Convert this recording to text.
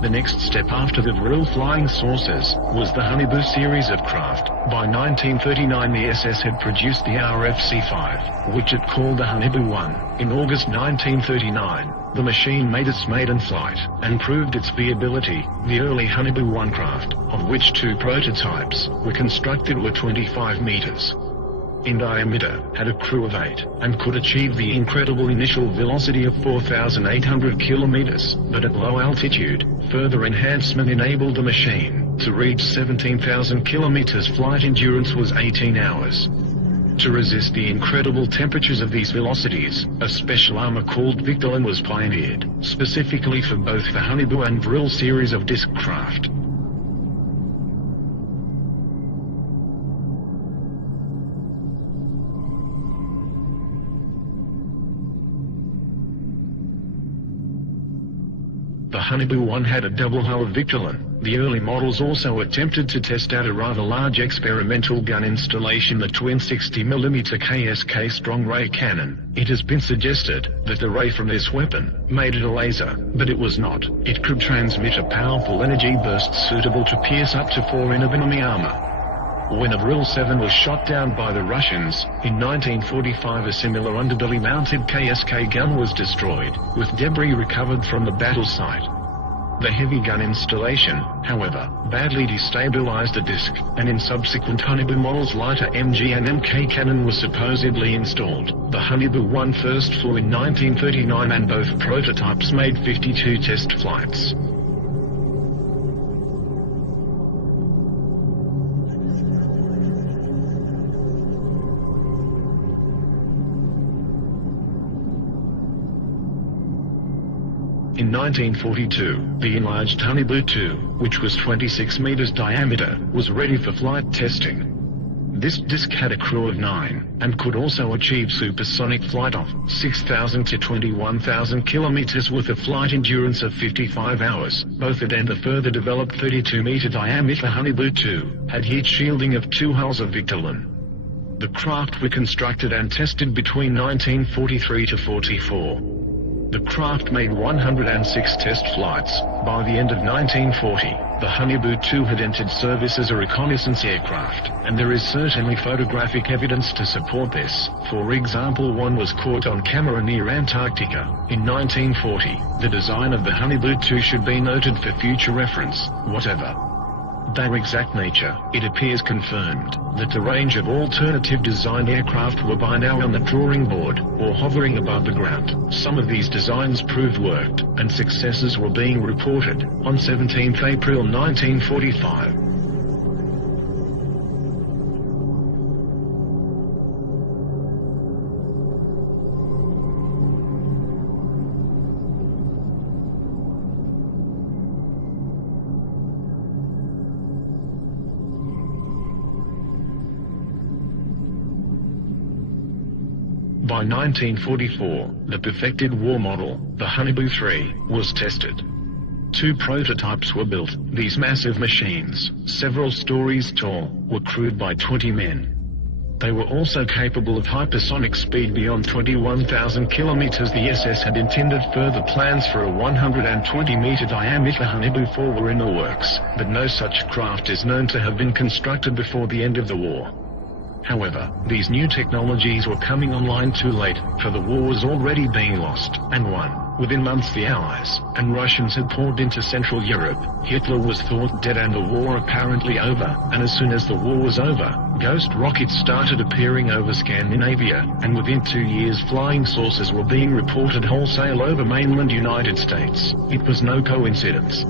The next step after the Vril flying saucers was the Honeybu series of craft. By 1939 the SS had produced the RFC-5, which it called the Honeybu 1. In August 1939, the machine made its maiden flight, and proved its viability. The early Honeybu 1 craft, of which 2 prototypes were constructed, were 25 meters in diameter, had a crew of 8, and could achieve the incredible initial velocity of 4,800 kilometers, but at low altitude, further enhancement enabled the machine to reach 17,000 kilometers. Flight endurance was 18 hours. To resist the incredible temperatures of these velocities, a special armor called Victolan was pioneered, specifically for both the Honeybu and Vril series of disc craft. The Honeybu 1 had a double hull of Victolan. The early models also attempted to test out a rather large experimental gun installation, the twin 60mm KSK strong ray cannon. It has been suggested that the ray from this weapon made it a laser, but it was not. It could transmit a powerful energy burst suitable to pierce up to 4 in of enemy armor. When a Vril 7 was shot down by the Russians, in 1945 a similar underbelly-mounted KSK gun was destroyed, with debris recovered from the battle site. The heavy gun installation, however, badly destabilized the disc, and in subsequent Honeybu models lighter MG and MK cannon was supposedly installed. The Honeybu 1 first flew in 1939 and both prototypes made 52 test flights. In 1942, the enlarged Honeybu 2, which was 26 meters diameter, was ready for flight testing. This disc had a crew of 9, and could also achieve supersonic flight of 6,000 to 21,000 kilometers with a flight endurance of 55 hours. Both it and the further developed 32-meter diameter Honeybu 2 had heat shielding of 2 hulls of Victolan. The craft were constructed and tested between 1943 to 44. The craft made 106 test flights. By the end of 1940, the Honeybu 2 had entered service as a reconnaissance aircraft, and there is certainly photographic evidence to support this. For example, one was caught on camera near Antarctica in 1940. The design of the Honeybu 2 should be noted for future reference. Whatever their exact nature, it appears confirmed that the range of alternative design aircraft were by now on the drawing board, or hovering above the ground. Some of these designs proved worked, and successes were being reported. On 17 April 1945, by 1944, the perfected war model, the Honeybu 3, was tested. 2 prototypes were built. These massive machines, several stories tall, were crewed by 20 men. They were also capable of hypersonic speed beyond 21,000 kilometers. The SS had intended further plans for a 120-meter diameter Honeybu 4 were in the works, but no such craft is known to have been constructed before the end of the war. However, these new technologies were coming online too late, for the war was already being lost and won. Within months the Allies and Russians had poured into Central Europe. Hitler was thought dead and the war apparently over, and as soon as the war was over, ghost rockets started appearing over Scandinavia, and within 2 years flying saucers were being reported wholesale over mainland United States. It was no coincidence.